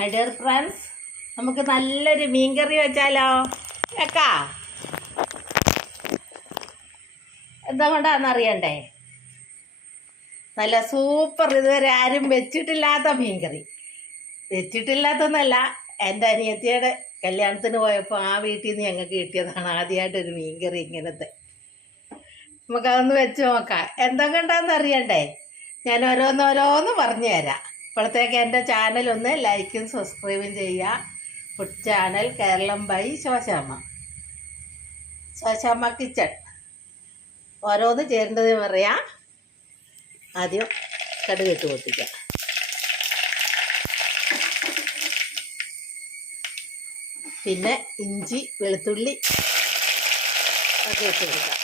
My dear friends, നമുക്ക് നല്ലൊരു മീൻകറി വെച്ചാലോ? വെക്കാ. എന്താ കൊണ്ടാണെന്നറിയണ്ടേ? നല്ല സൂപ്പർ, ഇതുവരെ ആരും വെച്ചിട്ടില്ലാത്ത മീൻകറി. വെച്ചിട്ടില്ലാത്തന്നല്ല, എൻ്റെ അനിയത്തിയുടെ കല്യാണത്തിന് പോയപ്പോൾ ആ വീട്ടിൽ നിന്ന് ഞങ്ങൾക്ക് കിട്ടിയതാണ് ആദ്യമായിട്ടൊരു മീൻകറി ഇങ്ങനത്തെ. നമുക്കതൊന്ന് വെച്ച് നോക്കാം. എന്തൊക്കെ ഉണ്ടാകുന്ന അറിയണ്ടേ? ഞാൻ ഓരോന്നോരോന്ന് പറഞ്ഞു തരാം. ഇപ്പോഴത്തേക്ക് എൻ്റെ ചാനലൊന്ന് ലൈക്കും സബ്സ്ക്രൈബും ചെയ്യുക. Food channel Keralam by Shoshamma kitchen. ഓരോന്ന് ചേരേണ്ടത് പറയാം. ആദ്യം കടുക് ഇട്ട് പൊട്ടിക്കാം. പിന്നെ ഇഞ്ചി വെളുത്തുള്ളി ഒക്കെ ഇട്ട് കൊടുക്കാം.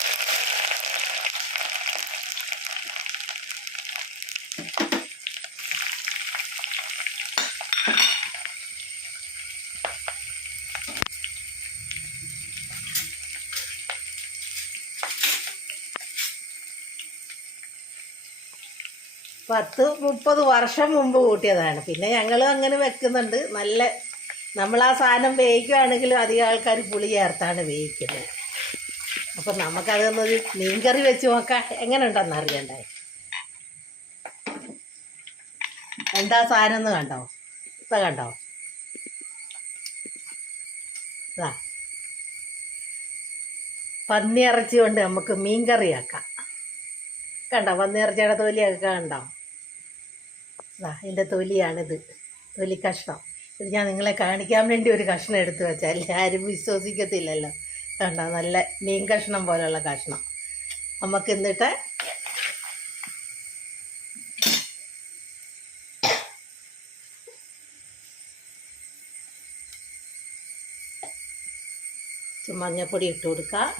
പത്ത് 30 വർഷം മുമ്പ് കൂട്ടിയതാണ്. പിന്നെ ഞങ്ങൾ അങ്ങനെ വെക്കുന്നുണ്ട്. നല്ല നമ്മൾ ആ സാധനം വേവിക്കുകയാണെങ്കിലും അധികം ആൾക്കാർ പുളി ചേർത്താണ് വേവിക്കുന്നത്. അപ്പം നമുക്കതൊന്നൊരു മീൻകറി വെച്ച് നോക്കാം. എങ്ങനെ ഉണ്ടെന്ന് അറിയണ്ടേ? എന്താ സാധനം എന്ന് കണ്ടോ? ഇപ്പം കണ്ടോ? ഇതാ പന്നിയിറച്ചി കൊണ്ട് നമുക്ക് മീൻകറിയാക്കാം. കണ്ടോ? പന്നിയിറച്ചിയുടെ തൊലിയൊക്കെ കണ്ടോ? ഇതിൻ്റെ തൊലിയാണിത്, തൊലി കഷ്ണം. ഇത് ഞാൻ നിങ്ങളെ കാണിക്കാൻ വേണ്ടി ഒരു കഷ്ണം എടുത്ത് വെച്ചാൽ ആരും വിശ്വസിക്കത്തില്ലല്ലോ. കണ്ടോ? നല്ല മീൻ കഷ്ണം പോലെയുള്ള കഷ്ണം. നമുക്ക് എന്നിട്ട് മഞ്ഞപ്പൊടി ഇട്ട് കൊടുക്കാം.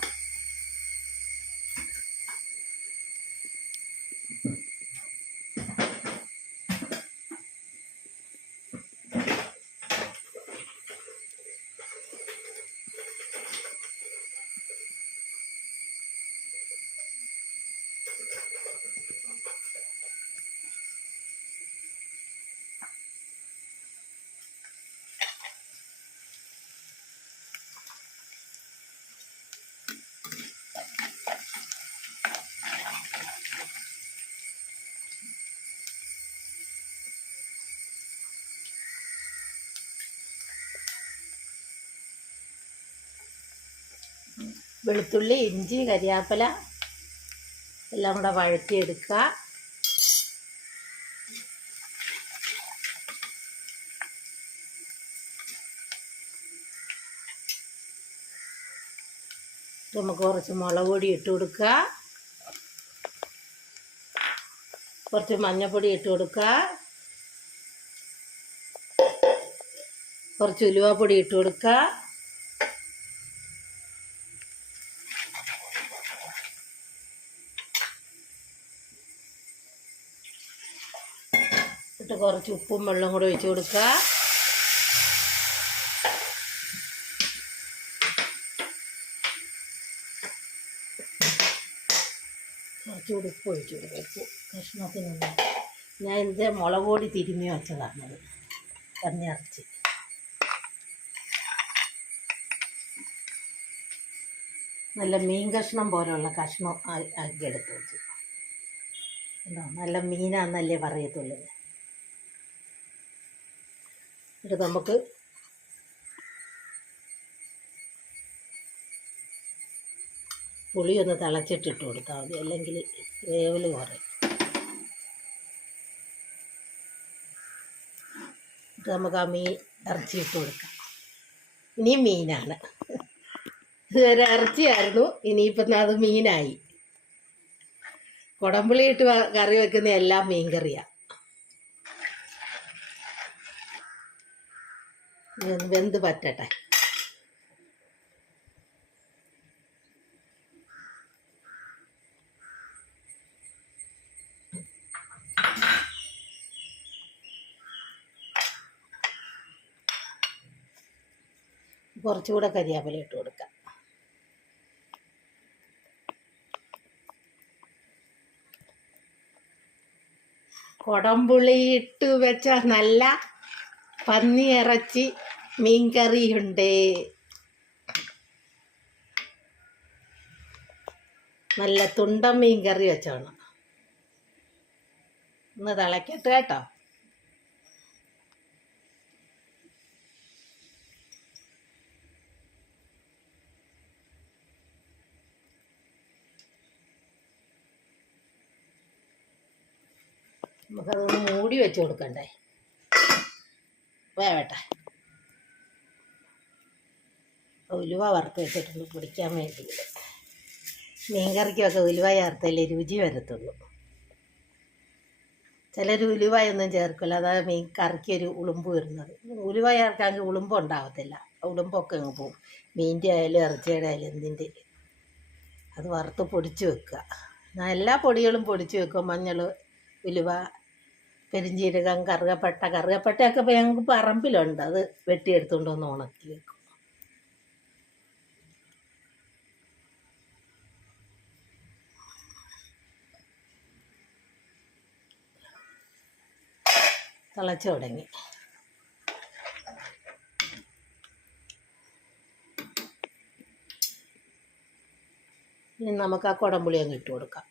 വെളുത്തുള്ളി, ഇഞ്ചി, കരിയാപ്പില എല്ലാം കൂടെ വഴറ്റിയെടുക്കുക. നമുക്ക് കുറച്ച് മുളക് പൊടി ഇട്ട് കൊടുക്കുക. കുറച്ച് മഞ്ഞൾപ്പൊടി ഇട്ട് കൊടുക്കുക. കുറച്ച് ഉലുവാപ്പൊടി ഇട്ട് കൊടുക്കുക. ഇട്ട് കുറച്ച് ഉപ്പും വെള്ളം കൂടെ ഒഴിച്ച് കൊടുക്കുക. കുറച്ചുകൂടി ഉപ്പ് ഒഴിച്ച് കൊടുക്കുക. ഉപ്പ് കഷ്ണത്തിനുണ്ട്. ഞാൻ ഇതിൻ്റെ മുളക് പൊടി തിരുമ്മി വെച്ചതാണത്. പന്നിയിറച്ചി നല്ല മീൻ കഷ്ണം പോലെയുള്ള കഷ്ണം ആക്കി എടുത്ത് വെച്ചു. എന്താ നല്ല മീനാന്നല്ലേ പറയത്തുള്ളൂ. ഇത് നമുക്ക് പുളിയൊന്ന് തിളച്ചിട്ടിട്ട് കൊടുത്താൽ മതി, അല്ലെങ്കിൽ വേവൽ കുറയും. ഇത് നമുക്ക് ആ മീൻ ഇറച്ചി ഇട്ട് കൊടുക്കാം. ഇനിയും മീനാണ്. ഇതുവരെ ഇറച്ചിയായിരുന്നു, ഇനിയിപ്പം അത് മീനായി. കുടംപുളി ഇട്ട് കറി വെക്കുന്ന എല്ലാം മീൻ കറിയാണ്. വെന്ത് പറ്റട്ടെ. കുറച്ചുകൂടെ കരിയാപ്പില ഇട്ട് കൊടുക്കാം. കുടംപുളി ഇട്ട് വെച്ച നല്ല പന്നിയിറച്ചി മീൻകറിയുണ്ട്. നല്ല തുണ്ടൻ മീൻകറി വെച്ചോണം. ഒന്ന് തിളക്കട്ടെ കേട്ടോ. നമുക്കതൊന്ന് മൂടി വെച്ച് കൊടുക്കണ്ടേ, വേവട്ടെ. ഉലുവ വറുത്ത് വെച്ചിട്ടുണ്ട് പൊടിക്കാൻ വേണ്ടി. മീൻകറിക്കൊക്കെ ഉലുവ ചേർത്തല്ലേ രുചി വരത്തുള്ളൂ. ചിലർ ഉലുവയൊന്നും ചേർക്കില്ല, അതായത് മീൻ കറിക്കൊരു ഉളുമ്പ് വരുന്നത്. ഉലുവ ചേർക്കാമെങ്കിൽ ഉളുമ്പ് ഉണ്ടാകത്തില്ല, ഉളുമ്പൊക്കെ അങ്ങ് പോവും. മീനിൻ്റെ ആയാലും ഇറച്ചിയുടെ ആയാലും എന്തിൻ്റെ. അത് വറുത്ത് പൊടിച്ച് വെക്കുക. എല്ലാ പൊടികളും പൊടിച്ച് വെക്കുക. മഞ്ഞൾ, ഉലുവ, പെരിഞ്ചീരകം, കറുകപ്പട്ടയൊക്കെ ഇപ്പോൾ ഞങ്ങൾക്ക് പറമ്പിലുണ്ട്. അത് വെട്ടിയെടുത്തുകൊണ്ട് വന്ന് ഉണക്കി വെക്കും. തിളച്ച് തുടങ്ങി. ഇനി നമുക്ക് ആ കുടംപുളി അങ്ങ് ഇട്ട് കൊടുക്കാം.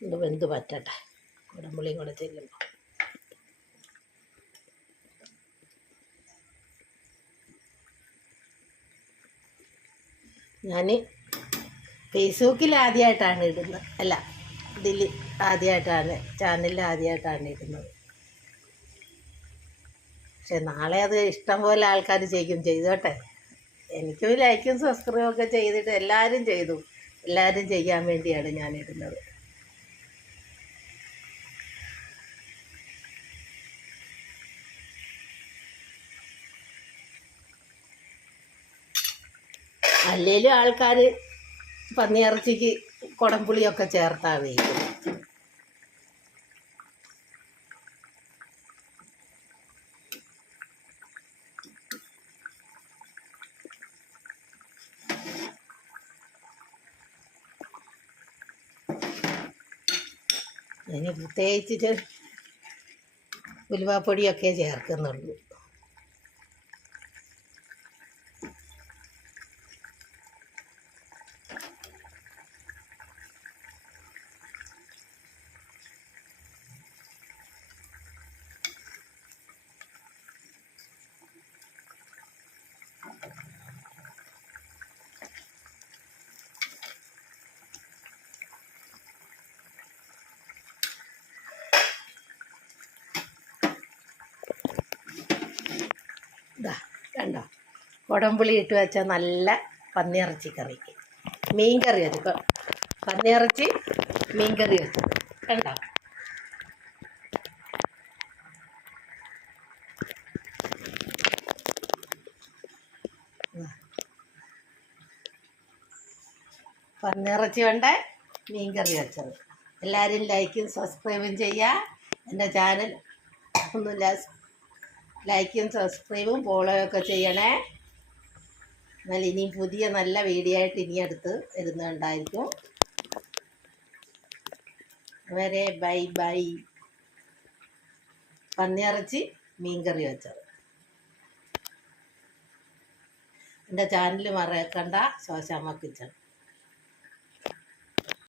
ഇത് വെന്ത് പറ്റട്ടെ, കുടംപുളിയും കൂടെ ചെല്ലുമ്പോൾ. ഞാൻ ഫേസ്ബുക്കിൽ ആദ്യമായിട്ടാണ് ഇടുന്നത്, അല്ല ഇതിൽ ആദ്യമായിട്ടാണ്, ചാനലിൽ ആദ്യമായിട്ടാണ് ഇടുന്നത്. പക്ഷെ നാളെ അത് ഇഷ്ടം പോലെ ആൾക്കാർ ചെയ്തോട്ടെ. എനിക്കും ലൈക്കും സബ്സ്ക്രൈബും ഒക്കെ ചെയ്തിട്ട് എല്ലാവരും ചെയ്തു. എല്ലാവരും ചെയ്യാൻ വേണ്ടിയാണ് ഞാൻ ഇടുന്നത്. അല്ലേലും ആൾക്കാർ പന്നിയിറച്ചിക്ക് കുടംപുളിയൊക്കെ ചേർത്താ വേവിക്കുന്നത്. അതിന് പ്രത്യേകിച്ച് ഉലുവാപ്പൊടിയൊക്കെ ചേർക്കുന്നുള്ളൂ. ഇതാ കണ്ടോ, കുടംപുളി ഇട്ട് വെച്ച നല്ല പന്നിയിറച്ചി കറി, മീൻ കറി. അത് പന്നിയിറച്ചി മീൻ കറി വെച്ചത് കണ്ടോ. പന്നിയിറച്ചി കൊണ്ട് മീൻ കറി വെച്ചത്. എല്ലാവരും ലൈക്കും സബ്സ്ക്രൈബും ചെയ്യുക. എൻ്റെ ചാനൽ ഒന്ന് ലൈക്കും സബ്സ്ക്രൈബും ഫോളോയൊക്കെ ചെയ്യണേ. എന്നാൽ ഇനിയും പുതിയ നല്ല വീഡിയോ ആയിട്ട് ഇനി അടുത്ത് വരുന്നുണ്ടായിരിക്കും. വരെ ബൈ ബൈ. പന്നിയിറച്ചി മീൻകറി വെച്ചത്. എൻ്റെ ചാനൽ മറക്കണ്ട, ശോശാമ്മ കിച്ചൺ.